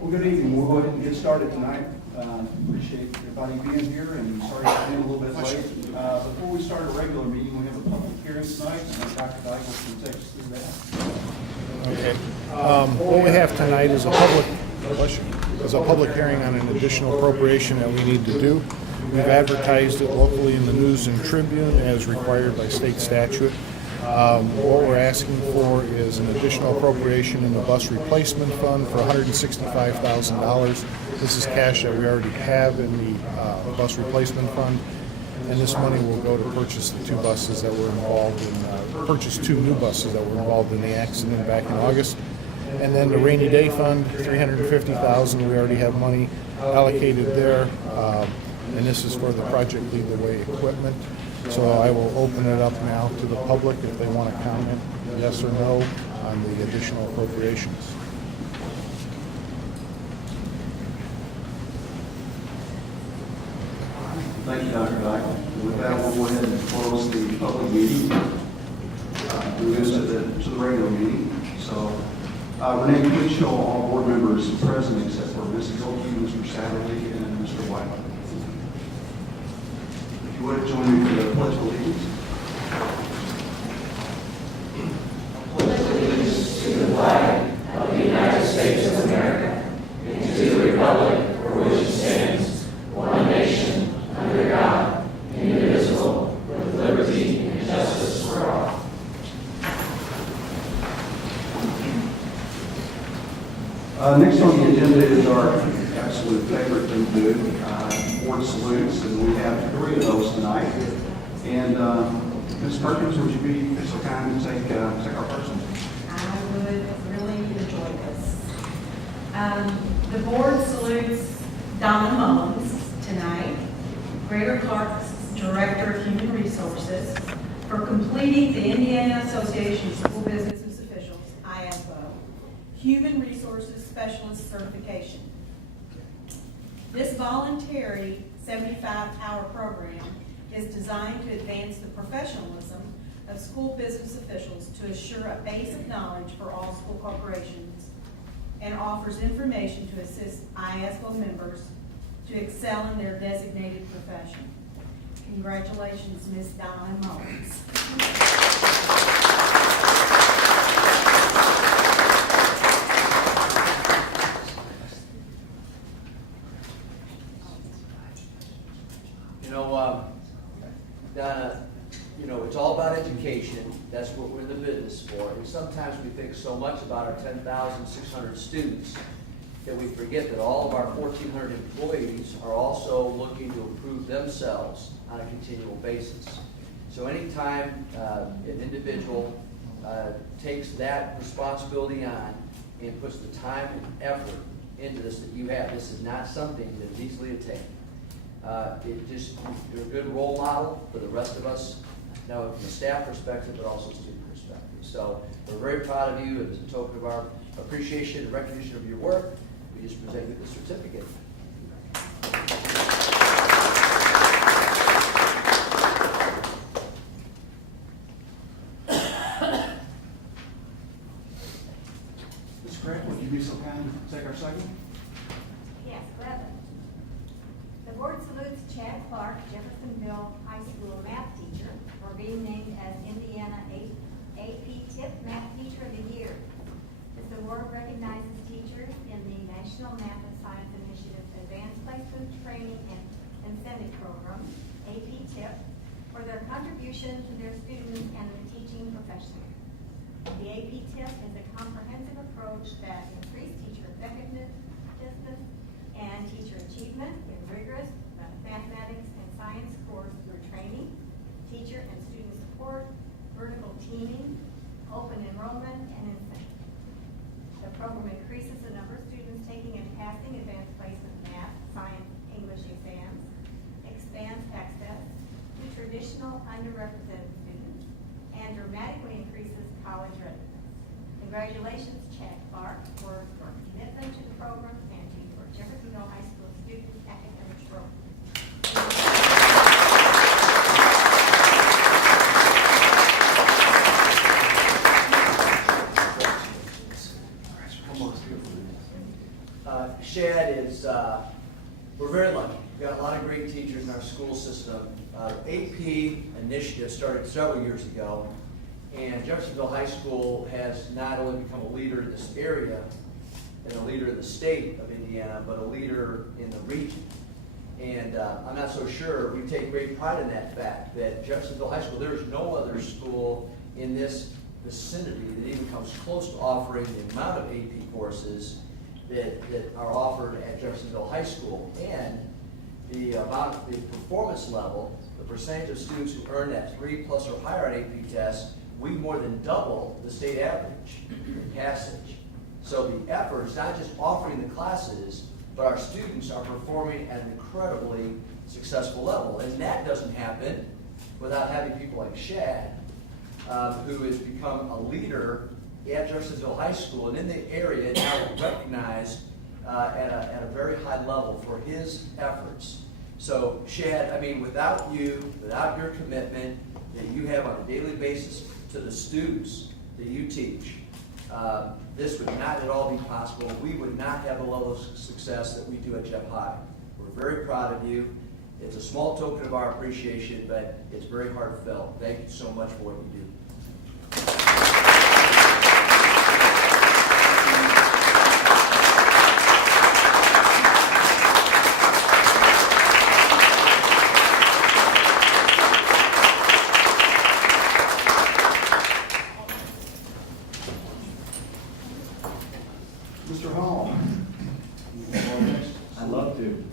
Well, good evening. We'll go ahead and get started tonight. Appreciate everybody being here, and sorry for being a little bit late. Before we start a regular meeting, we have a public hearing tonight, and Dr. Dykes will take us through that. Okay. What we have tonight is a public hearing on an additional appropriation that we need to do. We've advertised it locally in the News and Tribune as required by state statute. What we're asking for is an additional appropriation in the bus replacement fund for $165,000. This is cash that we already have in the bus replacement fund, and this money will go to purchase the two buses that were involved in, purchase two new buses that were involved in the accident back in August. And then the rainy day fund, $350,000. We already have money allocated there, and this is for the Project Lead the Way equipment. So I will open it up now to the public if they want to comment, yes or no, on the additional appropriations. Thank you, Dr. Dyke. With that, we'll go ahead and close the public meeting. Move into the regular meeting. So, Renee, please show all board members present except for Mrs. Oakey, Mr. Satterley, and Mr. White. If you would join me for the Pledge of Allegiance. Pledge allegiance to the flag of the United States of America and to the republic for which it stands, one nation, under God, indivisible, with liberty and justice for all. Next on the agenda is our absolute favorite thing to do, board salutes, and we have 3 of those tonight. And Ms. Perkins, would you be so kind to take our first one? I would really enjoy this. The board salutes Donna Mullins tonight, Greater Clark's Director of Human Resources, for completing the Indiana Association of School Business Officials, ISO, Human Resources Specialist Certification. This voluntary 75-hour program is designed to advance the professionalism of school business officials to assure a base of knowledge for all school corporations and offers information to assist ISO members to excel in their designated profession. Congratulations, Ms. Donna Mullins. Donna, it's all about education. That's what we're in the business for. And sometimes we think so much about our 10,600 students that we forget that all of our 1,400 employees are also looking to improve themselves on a continual basis. So anytime an individual takes that responsibility on and puts the time and effort into this that you have, this is not something that is easily attained. You're a good role model for the rest of us, now from a staff perspective, but also student perspective. So we're very proud of you, and as a token of our appreciation and recognition of your work, we just present you the certificate. Ms. Craig, would you be so kind to take our second? Yes, gladly. The board salutes Chad Clark, Jeffersonville High School math teacher, for being named as Indiana AP Tip Math Teacher of the Year. This award recognizes teachers in the National Math and Science Initiative Advanced Placement Training and Incentive Program, AP Tip, for their contribution to their students and the teaching profession. The AP Tip is a comprehensive approach that increases teacher effectiveness and teacher achievement in rigorous mathematics and science course through training, teacher and student support, vertical teaming, open enrollment, and incentive. The program increases the number of students taking and passing advanced placement math, science, English exams, expands access to traditional underrepresented students, and dramatically increases college readiness. Congratulations, Chad Clark, for your commitment to the program and to your Jeffersonville High School student academic growth. Shad is, we're very lucky. We've got a lot of great teachers in our school system. AP initiative started several years ago, and Jeffersonville High School has not only become a leader in this area and a leader in the state of Indiana, but a leader in the region. And I'm not so sure, we take great pride in that fact that Jeffersonville High School, there's no other school in this vicinity that even comes close to offering the amount of AP courses that are offered at Jeffersonville High School. And the performance level, the percentage of students who earn that 3+ or higher on AP tests, we more than double the state average in passage. So the effort is not just offering the classes, but our students are performing at an incredibly successful level. And that doesn't happen without having people like Shad, who has become a leader at Jeffersonville High School and in the area now recognized at a very high level for his efforts. So Shad, I mean, without you, without your commitment that you have on a daily basis to the students that you teach, this would not at all be possible. We would not have the level of success that we do at Jeff High. We're very proud of you. It's a small token of our appreciation, but it's very heartfelt. Thank you so much for what you do. Mr. Hall. I'd love to.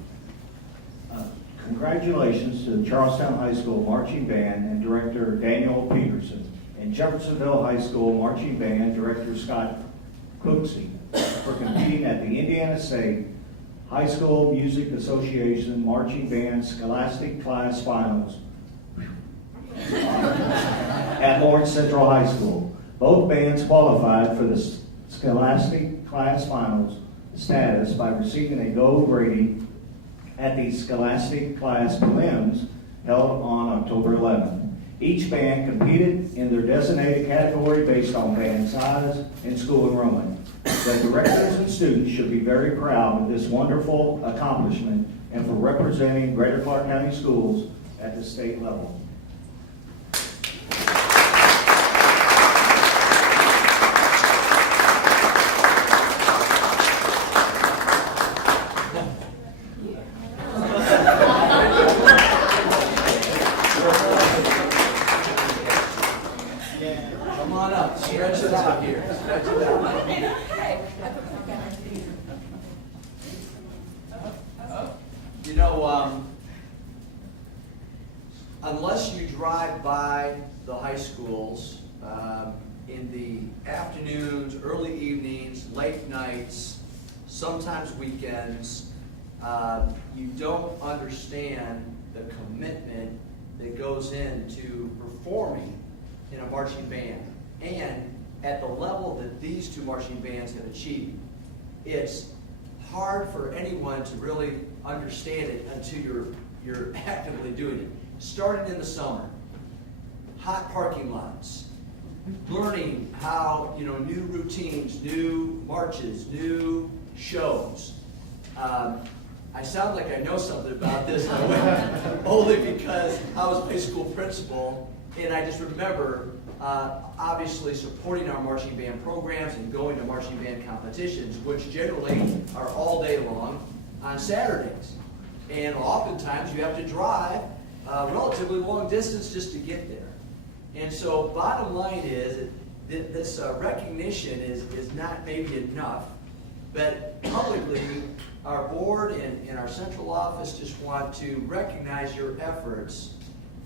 Congratulations to the Charlestown High School Marching Band and Director Daniel Peterson and Jeffersonville High School Marching Band Director Scott Cooksey for competing at the Indiana State High School Music Association Marching Band Scholastic Class Finals at Lawrence Central High School. Both bands qualified for the Scholastic Class Finals status by receiving a gold rating at the Scholastic Class Prelims held on October 11th. Each band competed in their designated category based on band size and school enrollment. The directors and students should be very proud of this wonderful accomplishment and for representing Greater Clark County Schools at the state level. Come on up, stretch it out here, stretch it out. You know, unless you drive by the high schools in the afternoons, early evenings, late nights, sometimes weekends, you don't understand the commitment that goes into performing in a marching band and at the level that these two marching bands have achieved. It's hard for anyone to really understand it until you're actively doing it. Starting in the summer, hot parking lots, learning how, new routines, new marches, new shows. I sound like I know something about this, only because I was a high school principal, and I just remember obviously supporting our marching band programs and going to marching band competitions, which generally are all day long on Saturdays. And oftentimes you have to drive a relatively long distance just to get there. And so bottom line is that this recognition is not maybe enough, but publicly our board and our central office just want to recognize your efforts.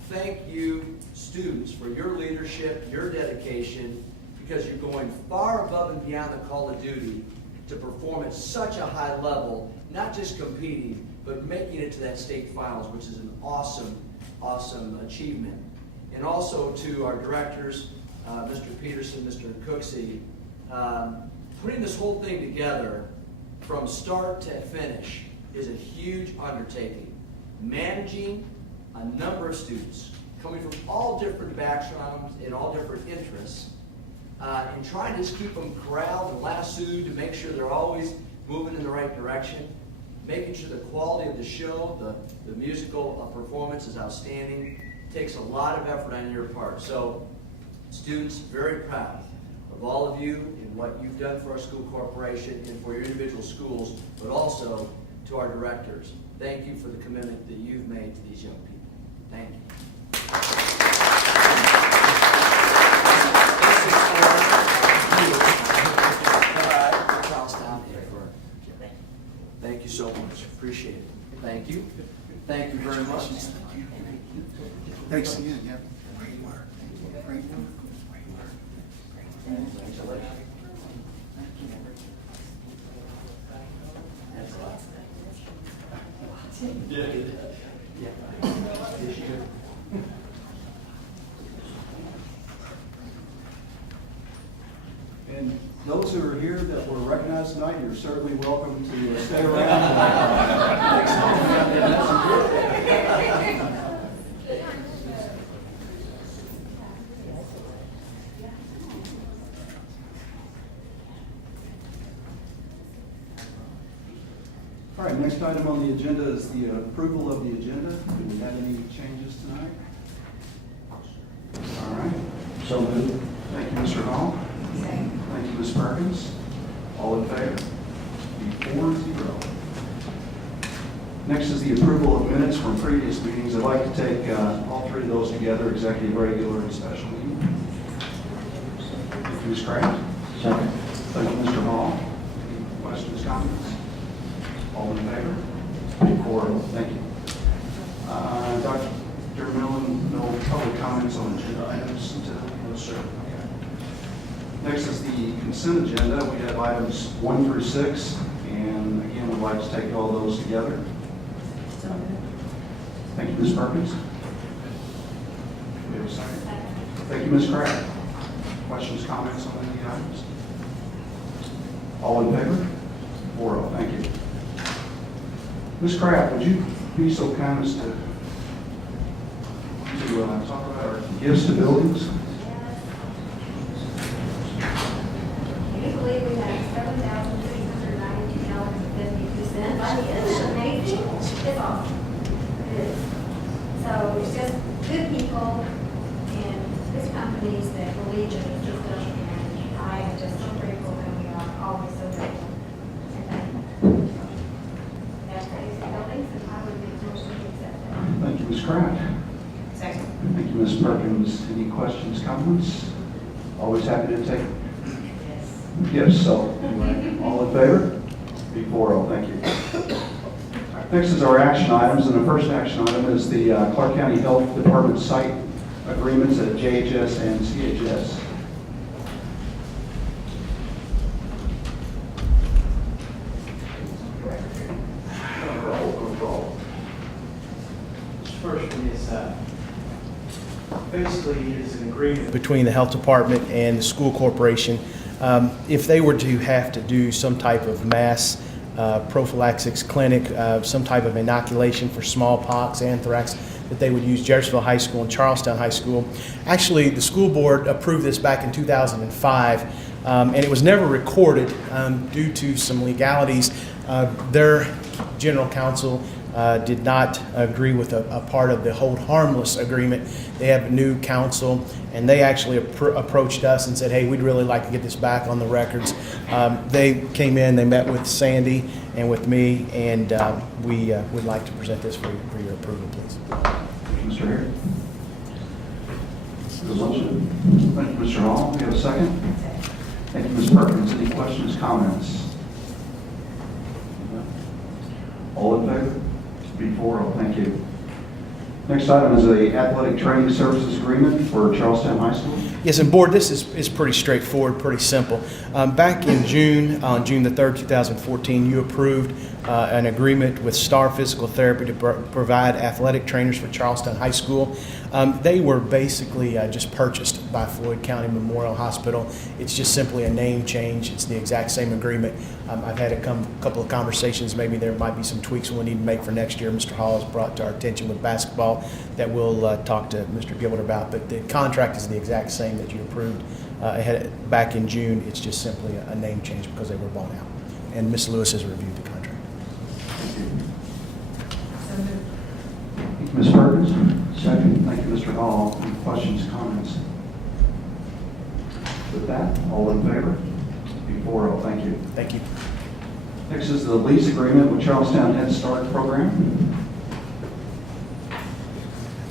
Thank you, students, for your leadership, your dedication, because you're going far above and beyond the call of duty to perform at such a high level, not just competing, but making it to that state finals, which is an awesome, awesome achievement. And also to our directors, Mr. Peterson, Mr. Cooksey, putting this whole thing together from start to finish is a huge undertaking. Managing a number of students coming from all different backgrounds and all different interests, and trying to just keep them corralled and lassoed to make sure they're always moving in the right direction, making sure the quality of the show, the musical performance is outstanding. Takes a lot of effort on your part. So, students, very proud of all of you and what you've done for our school corporation and for your individual schools, but also to our directors. Thank you for the commitment that you've made to these young people. Thank you. Thank you so much. Appreciate it. Thank you. Thank you very much. Thanks again, yeah. And those who are here that were recognized tonight, you're certainly welcome to stay around. All right, next item on the agenda is the approval of the agenda. Do we have any changes tonight? All right. So moved. Thank you, Mr. Hall. Thank you, Ms. Perkins. All in favor? 4-0. Next is the approval of minutes from previous meetings. I'd like to take all three of those together, executive, regular, and special meeting. Thank you, Ms. Kraft. Second. Thank you, Mr. Hall. Any questions, comments? All in favor? 4-0. Thank you. Dr. Millen, no public comments on agenda items until, no, sir. Okay. Next is the consent agenda. We have items 1 through 6, and again, we'd like to take all those together. Thank you, Ms. Perkins. We have a second. Thank you, Ms. Crabb. Questions, comments on any items? All in favor? 4-0. Thank you. Ms. Crabb, would you be so kind as to talk about our gifts to buildings? Can you believe we have $7,392.52? Isn't that amazing? It's awesome. It is. So it's just good people and good companies that believe in the system, and I am just so grateful, and we are always so grateful. And thank you. That's crazy buildings, and I would be totally accept that. Thank you, Ms. Crabb. Second. Thank you, Ms. Perkins. Any questions, comments? Always happy to take Yes. gifts, so anyway, all in favor? Be 4-0. Thank you. All right, next is our action items, and the first action item is the Clark County Health Department site agreements at JHS and CHS. This first one is basically is an agreement between the health department and the school corporation. If they were to have to do some type of mass prophylaxis clinic, some type of inoculation for smallpox, anthrax, that they would use Jeffersonville High School and Charlestown High School. Actually, the school board approved this back in 2005, and it was never recorded due to some legalities. Their general counsel did not agree with a part of the hold harmless agreement. They have a new counsel, and they actually approached us and said, hey, we'd really like to get this back on the records. They came in, they met with Sandy and with me, and we would like to present this for your approval, please. Thank you, Mr. Hare. Resolution. Thank you, Mr. Hall. Do you have a second? Thank you, Ms. Perkins. Any questions, comments? All in favor? Be 4-0. Thank you. Next item is the athletic training services agreement for Charlestown High School. Yes, and board, this is pretty straightforward, pretty simple. Back in June, on June the 3rd, 2014, you approved an agreement with Star Physical Therapy to provide athletic trainers for Charlestown High School. They were basically just purchased by Floyd County Memorial Hospital. It's just simply a name change. It's the exact same agreement. I've had a couple of conversations. Maybe there might be some tweaks we'll need to make for next year. Mr. Hall has brought to our attention with basketball that we'll talk to Mr. Gilbert about. But the contract is the exact same that you approved back in June. It's just simply a name change because they were bought out. and Ms. Lewis has reviewed the contract. So moved. Thank you, Ms. Perkins. Second. Thank you, Mr. Hall. Any questions, comments? With that, all in favor? Be 4-0. Thank you. Thank you. Next is the lease agreement with Charlestown Head Start Program.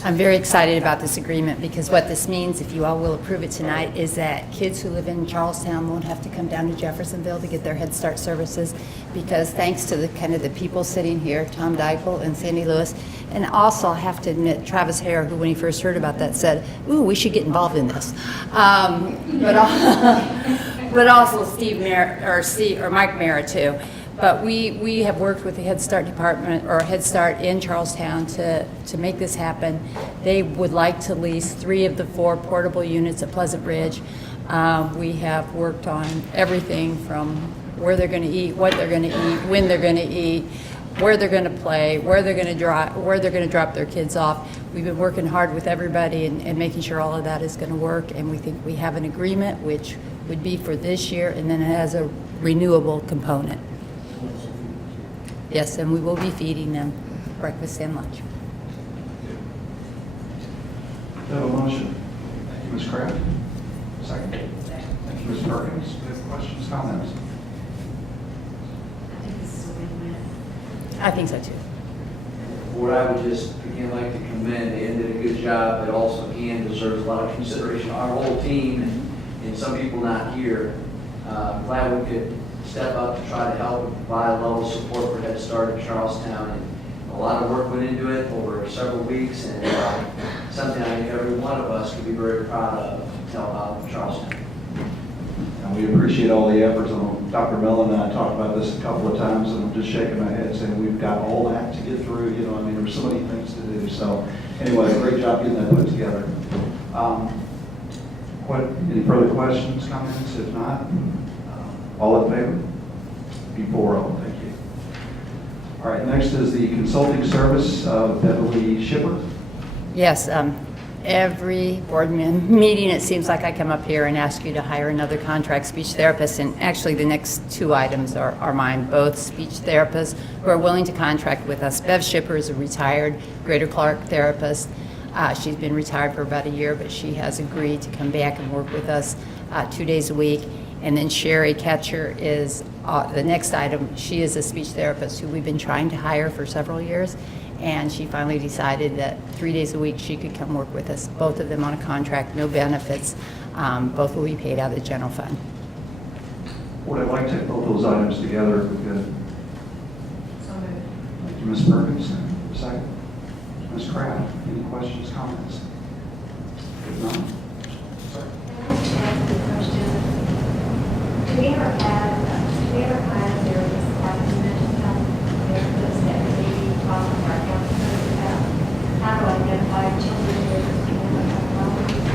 I'm very excited about this agreement because what this means, if you all will approve it tonight, is that kids who live in Charlestown won't have to come down to Jeffersonville to get their Head Start services, because thanks to the kind of the people sitting here, Tom Dykel and Sandy Lewis, and also I have to admit Travis Hare, who when he first heard about that said, "Ooh, we should get involved in this," but also Mike Mara too. But we have worked with the Head Start department, or Head Start in Charlestown, to make this happen. They would like to lease 3 of the 4 portable units at Pleasant Ridge. We have worked on everything from where they're going to eat, what they're going to eat, when they're going to eat, where they're going to play, where they're going to drop their kids off. We've been working hard with everybody and making sure all of that is going to work, and we think we have an agreement which would be for this year, and then it has a renewable component. Yes, and we will be feeding them breakfast and lunch. Do you have a motion? Thank you, Ms. Kraft. Second. Thank you, Ms. Perkins. Do you have questions, comments? I think this is a win-win. I think so too. Board, I would just again like to commend, Ann did a good job, but also Ann deserves a lot of consideration. Our whole team and some people not here, glad we could step up to try to help and provide a level of support for Head Start in Charlestown. And a lot of work went into it over several weeks, and something I think every one of us could be very proud of to tell about Charlestown. And we appreciate all the efforts. Dr. Mellon and I talked about this a couple of times, and I'm just shaking my head saying we've got all that to get through. You know, I mean, there's so many things to do. So anyway, great job getting that put together. Any further questions, comments? If not, all in favor? Be 4-0. Thank you. All right, next is the consulting service of Beverly Shipper. Yes, every board meeting, it seems like I come up here and ask you to hire another contract speech therapist, and actually the next 2 items are mine, both speech therapists who are willing to contract with us. Bev Shipper is a retired Greater Clark therapist. She's been retired for about a year, but she has agreed to come back and work with us 2 days a week. And then Sherry Ketcher is the next item. She is a speech therapist who we've been trying to hire for several years, and she finally decided that 3 days a week she could come work with us. Both of them on a contract, no benefits. Both will be paid out of the general fund. Board, I'd like to take both those items together. We've got, So moved. thank you, Ms. Perkins. Second. Ms. Kraft, any questions, comments? If not, sorry. Do we ever have various arguments therapists that we talk with our counselors about how to identify children with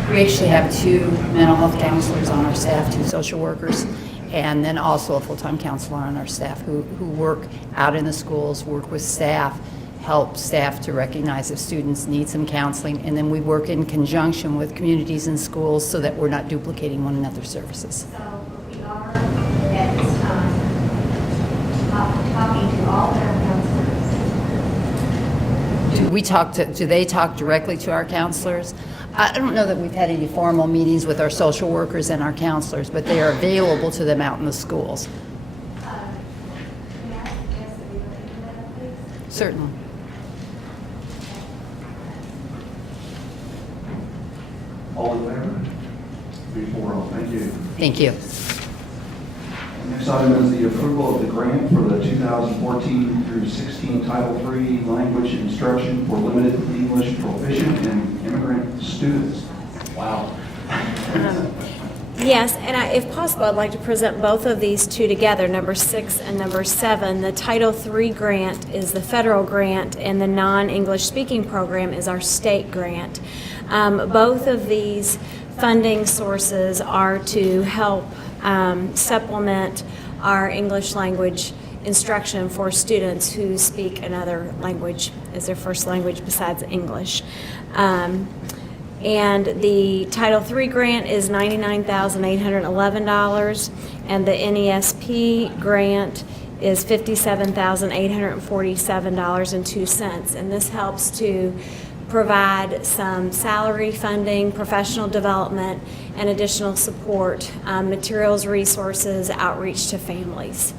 We actually have 2 mental health counselors on our staff, 2 social workers, and then also a full-time counselor on our staff who work out in the schools, work with staff, help staff to recognize if students need some counseling, and then we work in conjunction with communities and schools so that we're not duplicating one another's services. So we are at this time talking to all of our counselors. Do they talk directly to our counselors? I don't know that we've had any formal meetings with our social workers and our counselors, but they are available to them out in the schools. May I suggest that we look into that, please? Certainly. All in favor? Be 4-0. Thank you. Thank you. The next item is the approval of the grant for the 2014 through 16 Title III language instruction for limited English proficient and immigrant students. Wow. Yes, and if possible, I'd like to present both of these 2 together, number 6 and number 7. The Title III grant is the federal grant, and the non-English speaking program is our state grant. Both of these funding sources are to help supplement our English language instruction for students who speak another language as their first language besides English. And the Title III grant is $99,811, and the NESP grant is $57,847.02. And this helps to provide some salary funding, professional development, and additional support, materials, resources, outreach to families.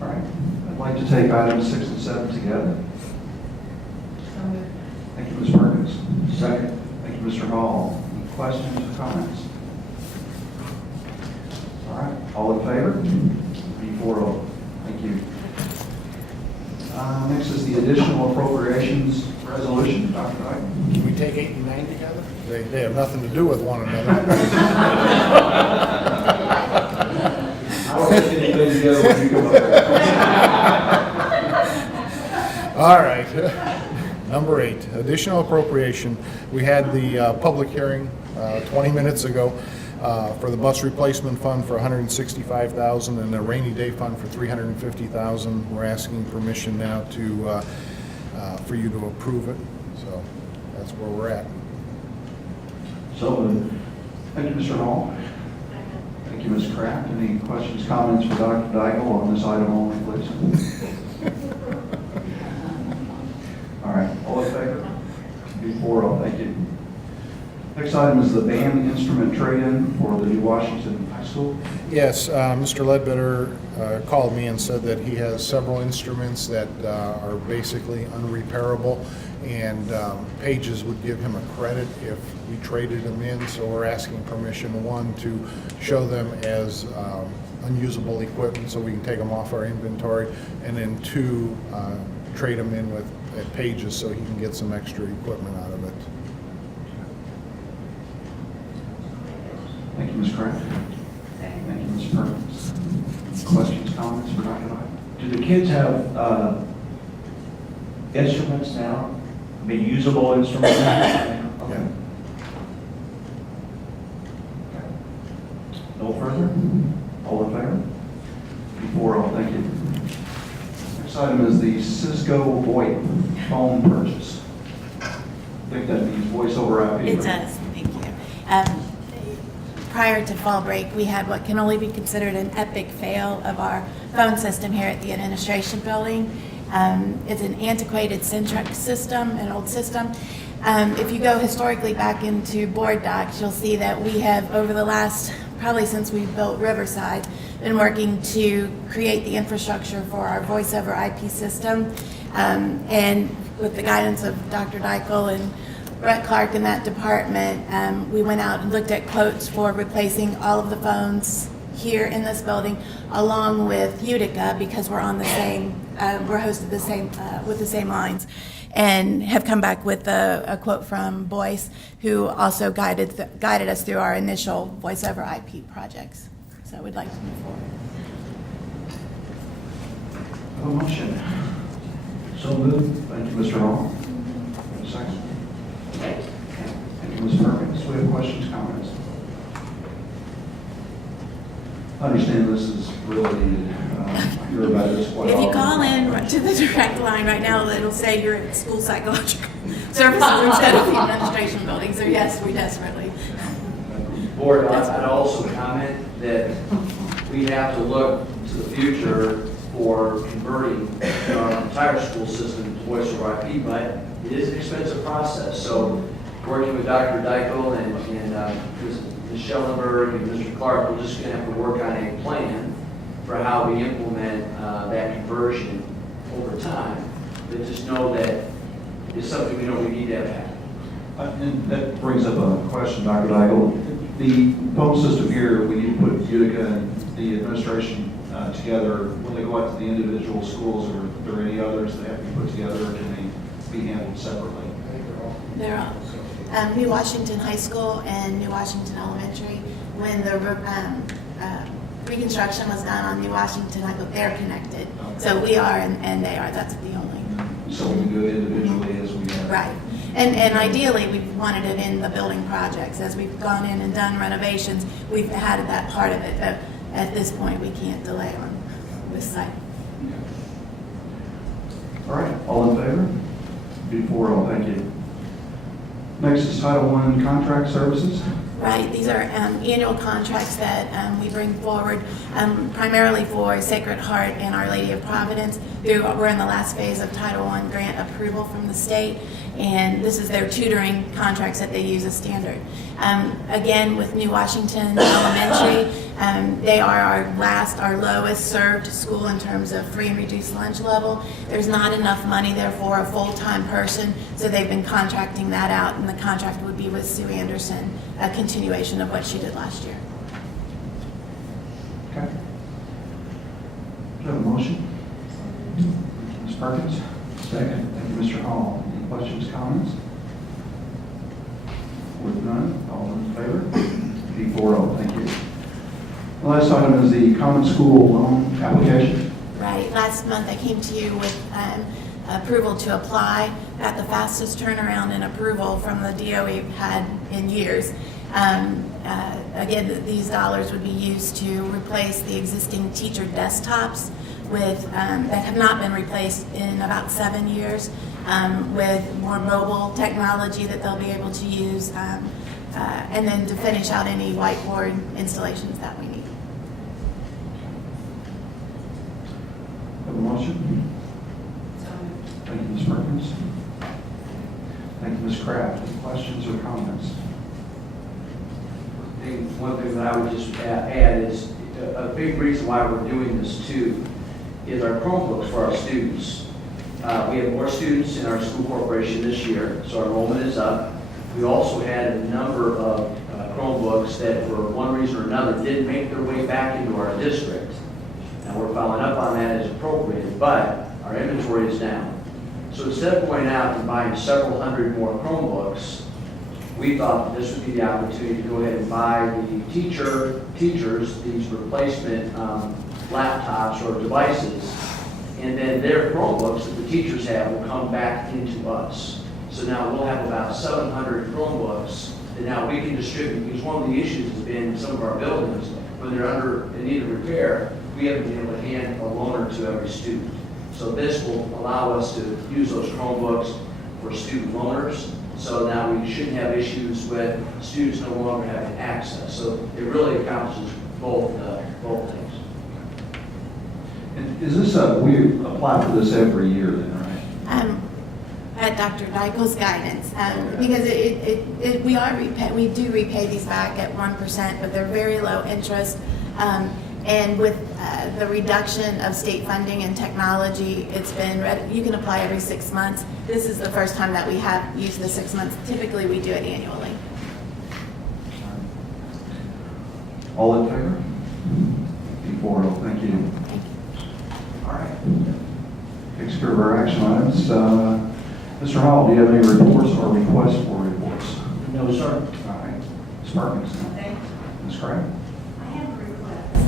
All right. I'd like to take items 6 and 7 together. Thank you, Ms. Perkins. Second. Thank you, Mr. Hall. Any questions or comments? All right. All in favor? B4-0. Thank you. Next is the additional appropriations resolution. Dr. Dyke. Can we take 8 and 9 together? They have nothing to do with one another. I don't think anything together when you come up there. All right. Number 8, additional appropriation. We had the public hearing 20 minutes ago for the bus replacement fund for $165,000 and the rainy day fund for $350,000. We're asking permission now to for you to approve it. So that's where we're at. So moved. Thank you, Mr. Hall. Thank you, Ms. Kraft. Any questions, comments for Dr. Daigle on this item only, please? All right, all in favor? B4-0, thank you. Next item is the band instrument trade-in for the New Washington High School. Yes, Mr. Ledbetter called me and said that he has several instruments that are basically unrepairable, and Pages would give him a credit if we traded them in. So we're asking permission, 1, to show them as unusable equipment so we can take them off our inventory, and then 2, trade them in at Pages so he can get some extra equipment out of it. Thank you, Ms. Kraft. Thank you, Ms. Perkins. Questions, comments for Dr. Daigle? Do the kids have instruments now? I mean, usable instruments now? Okay. No further? All in favor? B4-0, thank you. Next item is the Cisco VoIP phone purchase. I think that means voice over IP. It does, thank you. Prior to fall break, we had what can only be considered an epic fail of our phone system here at the administration building. It's an antiquated Centrex system, an old system. If you go historically back into board docs, you'll see that we have, over the last, probably since we built Riverside, been working to create the infrastructure for our voice over IP system. And with the guidance of Dr. Daigle and Brett Clark in that department, we went out and looked at quotes for replacing all of the phones here in this building, along with Utica, because we're on the same, we're hosted the same with the same lines, and have come back with a quote from Boyce, who also guided us through our initial voice over IP projects. So we'd like to move forward. A motion. So moved. Thank you, Mr. Hall. A second. Thank you, Ms. Perkins. We have questions, comments? I understand this is really needed. I hear about this quite If you often. call in to the direct line right now, it'll say you're at school psychological services instead of the administration building. So yes, we desperately. Board, I'd also comment that we have to look to the future for converting our entire school system to voice over IP, but it is an expensive process. So working with Dr. Daigle and Ms. Schellenberg and Mr. Clark, we're just going to have to work on a plan for how we implement that conversion over time. But just know that it's something we know we need to have happen. And that brings up a question, Dr. Daigle. The phone system here, we need to put Utica and the administration together. When they go out to the individual schools, or are there any others that have to be put together, or can they be handled separately? They're all New Washington High School and New Washington Elementary. When the reconstruction was done on New Washington, they're connected. So we are and they are. That's the only. So we do it individually as we have. Right. And ideally, we've wanted it in the building projects. As we've gone in and done renovations, we've had that part of it. But at this point, we can't delay on this site. All right, all in favor? B4-0, thank you. Next is Title I contract services. Right, these are annual contracts that we bring forward primarily for Sacred Heart and Our Lady of Providence. We're in the last phase of Title I grant approval from the state, and this is their tutoring contracts that they use as standard. Again, with New Washington Elementary, they are our lowest served school in terms of free and reduced lunch level. There's not enough money there for a full-time person, so they've been contracting that out, and the contract would be with Sue Anderson, a continuation of what she did last year. Okay. Do you have a motion? Ms. Perkins? Second. Thank you, Mr. Hall. Any questions, comments? With none, all in favor? 8-4-0, thank you. The last item is the common school loan application. Right, last month I came to you with approval to apply, got the fastest turnaround in approval from the DOE we've had in years. Again, these dollars would be used to replace the existing teacher desktops with, that have not been replaced in about 7 years, with more mobile technology that they'll be able to use, and then to finish out any whiteboard installations that we need. Have a motion? Thank you, Ms. Perkins. Thank you, Ms. Kraft. Any questions or comments? One thing that I would just add is a big reason why we're doing this too is our Chromebooks for our students. We have more students in our school corporation this year, so our enrollment is up. We also had a number of Chromebooks that for one reason or another didn't make their way back into our district. And we're following up on that as appropriate, but our inventory is down. So instead of going out and buying several hundred more Chromebooks, we thought that this would be the opportunity to go ahead and buy the teachers these replacement laptops or devices, and then their Chromebooks that the teachers have will come back into us. So now we'll have about 700 Chromebooks that now we can distribute, because one of the issues has been in some of our buildings, when they're in need of repair, we haven't been able to hand a loaner to every student. So this will allow us to use those Chromebooks for student loaners. So now we shouldn't have issues with students no longer having access. So it really accomplishes both things. And is this we apply for this every year then, right? At Dr. Dykel's guidance, because we do repay these back at 1%, but they're very low interest. And with the reduction of state funding and technology, it's been you can apply every 6 months. This is the first time that we have used the 6 months. Typically, we do it annually. All in favor? 8-4-0, thank you. Thank you. All right. Takes care of our action items. Mr. Hall, do you have any reports or requests for reports? No, sir. All right. Ms. Perkins? Ms. Kraft? I have a request.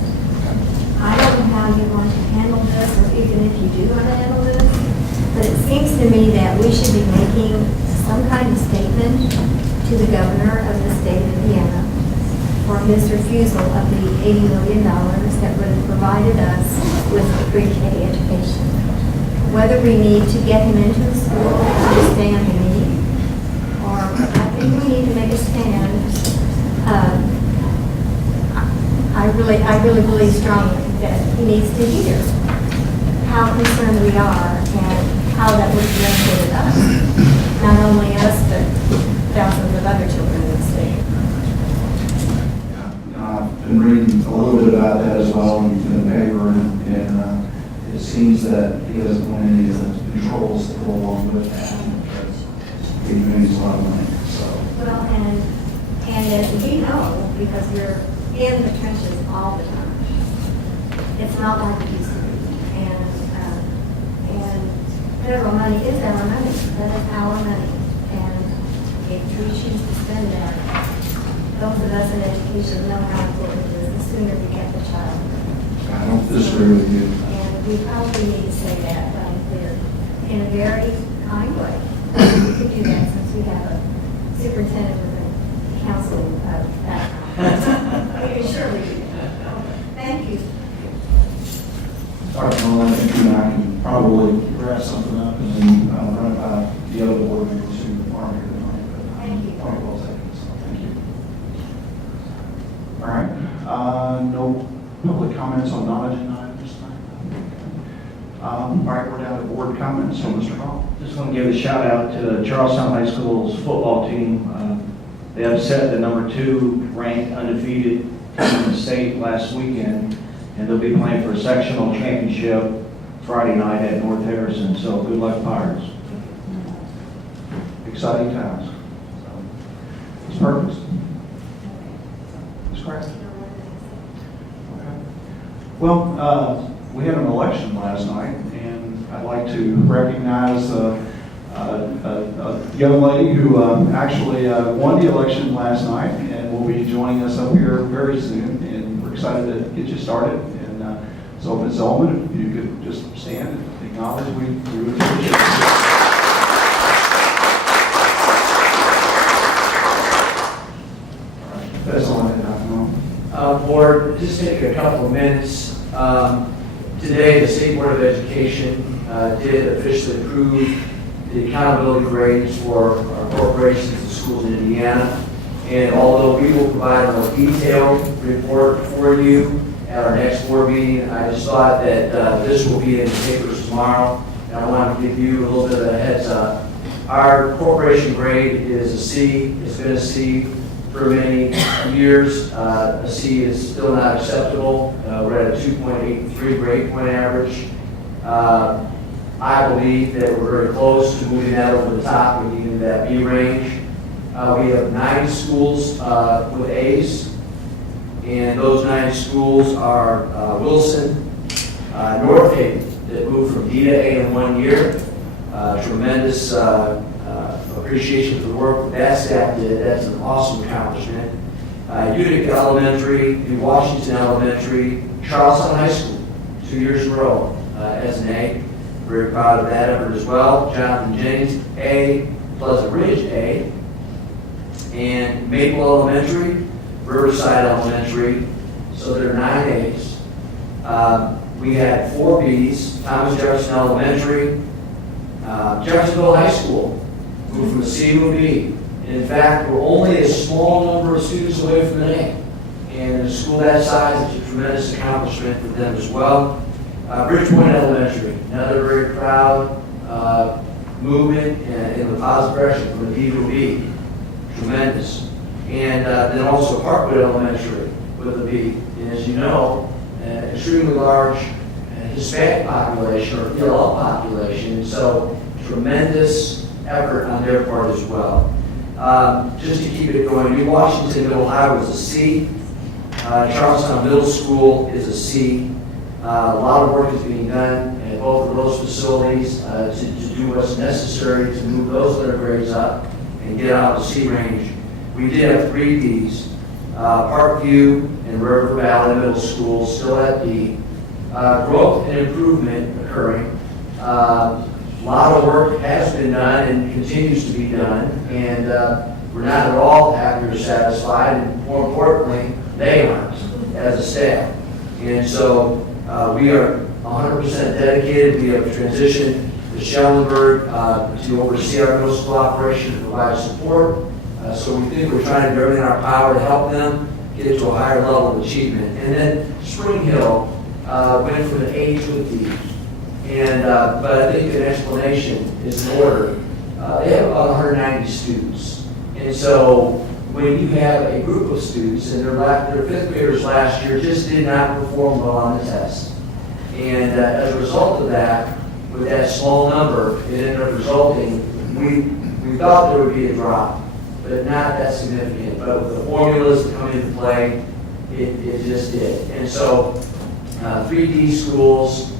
I don't know how you want to handle this, or even if you do want to handle this, but it seems to me that we should be making some kind of statement to the governor of the state of Indiana for his refusal of the $80 million that would have provided us with pre-K education. Whether we need to get him into the school to understand the need, or I think we need to make a stand. I really believe strongly that he needs to hear how concerned we are and how that would benefit us. Not only us, but thousands of other children in the state. I've been reading a little bit about that as well in the paper, and it seems that he doesn't want any of the controls that go along with that, because it means a lot of money. So. Well, and as we know, because we're in the trenches all the time, it's not like it used to be. And federal money is our money. That is our money. And if we choose to spend that, those of us in education know how important it is. The sooner we get the child. I don't disagree with you. And we probably need to say that loud and clear in a very kind way. We could do that since we have a superintendent with a council background. Sure we do. Thank you. All right, well, I think you and I can probably wrap something up and then run it by the other board members who aren't here tonight. But Thank you. Point well taken, so thank you. No public comments on non-agenda items this time. All right, we're down to board comments, so Mr. Hall. Just want to give a shout out to Charlestown High School's football team. They upset the number 2 ranked undefeated team in the state last weekend, and they'll be playing for a sectional championship Friday night at North Harrison. So good luck, Pirates. Exciting times. Ms. Perkins? Ms. Kraft? Okay. Well, we had an election last night, and I'd like to recognize a young lady who actually won the election last night and will be joining us up here very soon, and we're excited to get you started. And so, Ms. Zellman, if you could just stand and acknowledge, we would appreciate it. That's all I have. Board, just take a couple of minutes. Today, the State Board of Education did officially approve the accountability grades for our corporations and schools in Indiana. And although we will provide a more detailed report for you at our next board meeting, I just thought that this will be in the papers tomorrow. And I want to give you a little bit of a heads up. Our corporation grade is a C. It's been a C for many years. A C is still not acceptable. We're at a 2.83 grade point average. I believe that we're very close to moving that over the top. We need that B range. We have 9 schools with A's, and those 9 schools are Wilson, North Haven, that moved from D to A in 1 year. Tremendous appreciation for the work that staff did. That's an awesome accomplishment. Utica Elementary, New Washington Elementary, Charlestown High School, 2 years in a row as an A. Very proud of that effort as well. Jonathan Jennings, A. Pleasant Ridge, A. And Maple Elementary, Riverside Elementary, so there are 9 A's. We had 4 B's, Thomas Jefferson Elementary, Jeffersonville High School, moved from a C to a B. And in fact, we're only a small number of students away from an A. And in a school that size, it's a tremendous accomplishment for them as well. Bridgepoint Elementary, another very proud movement in the positive direction from a D to a B. Tremendous. And then also Parkwood Elementary with a B. And as you know, an extremely large Hispanic population or ELL population, so tremendous effort on their part as well. Just to keep it going, New Washington Middle High was a C. Charlestown Middle School is a C. A lot of work is being done at both of those facilities to do what's necessary to move those letter grades up and get out of the C range. We did have 3 Ds. Parkview and River Valley Middle School still at D. Growth and improvement occurring. A lot of work has been done and continues to be done, and we're not at all happy or satisfied, and more importantly, they aren't as a staff. And so we are 100% dedicated. We have transitioned to Schellenberg to oversee our middle school operation and provide support. So we think we're trying to do everything in our power to help them get to a higher level of achievement. And then Spring Hill went from an A to a D. And, but I think an explanation is in order. They have about 190 students. And so when you have a group of students, and their 5th graders last year just did not perform well on the test. And as a result of that, with that small number, it ended up resulting, we thought there would be a drop, but not that significant. But with the formulas that come into play, it just did. And so 3D schools,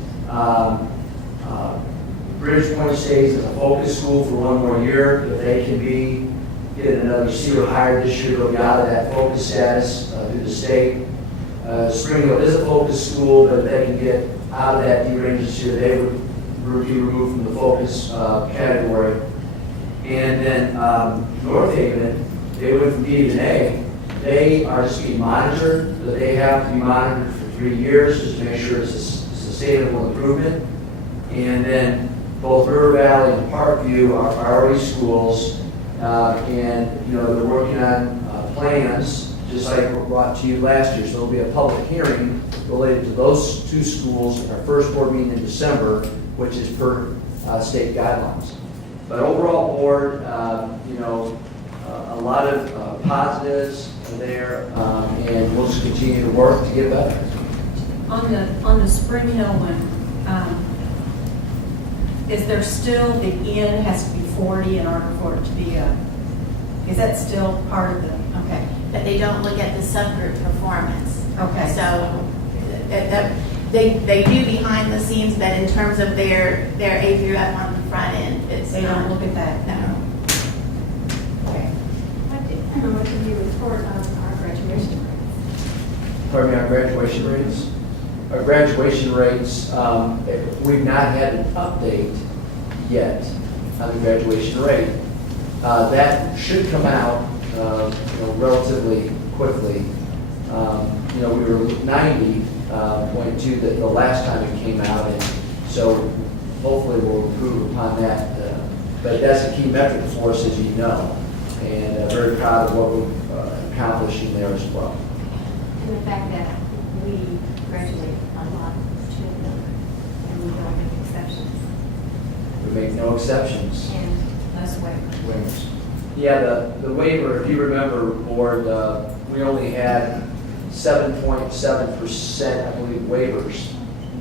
Bridgepoint stays as a focus school for 1 more year. If they can get another C or higher this year, they'll be out of that focus status through the state. Spring Hill is a focus school, but if they can get out of that D range this year, they would be removed from the focus category. And then North Haven, they went from D to an A. They are just being monitored, but they have to be monitored for 3 years just to make sure it's a sustainable improvement. And then both River Valley and Parkview are priority schools, and they're working on plans just like were brought to you last year. So there'll be a public hearing related to those two schools at our first board meeting in December, which is per state guidelines. But overall board, a lot of positives there, and we'll just continue to work to get better. On the Spring Hill one, is there still, the N has to be 40 in order for it to be is that still part of the, okay. But they don't look at the subgroup performance. Okay. So they do behind the scenes, but in terms of their A through F on the front end, They don't look at that. No. Okay. What did you report on our graduation rates? Pardon me, our graduation rates? Our graduation rates, we've not had an update yet on the graduation rate. That should come out, relatively quickly. We were 90.2 the last time it came out, and so hopefully we'll improve upon that. But that's a key metric for us, as you know, and very proud of what we're accomplishing there as well. And the fact that we graduate a lot of children, and we don't make exceptions. We make no exceptions. And less waivers. Waivers. Yeah, the waiver, if you remember, board, we only had 7.7%, I believe, waivers,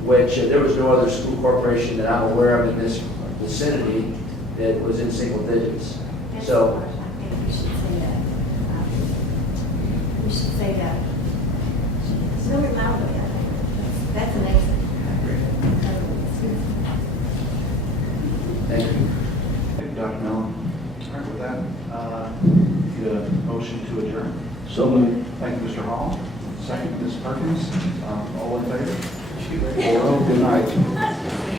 which there was no other school corporation that I'm aware of in this vicinity that was in single digits. So, I think we should say that. We should say that. It's really loudly, I think. That's amazing. thank you. Thank you, Dr. Mellon. All right, with that, get a motion to adjourn. So moved. Thank you, Mr. Hall. Second, Ms. Perkins. All in favor? 4-0. Good night.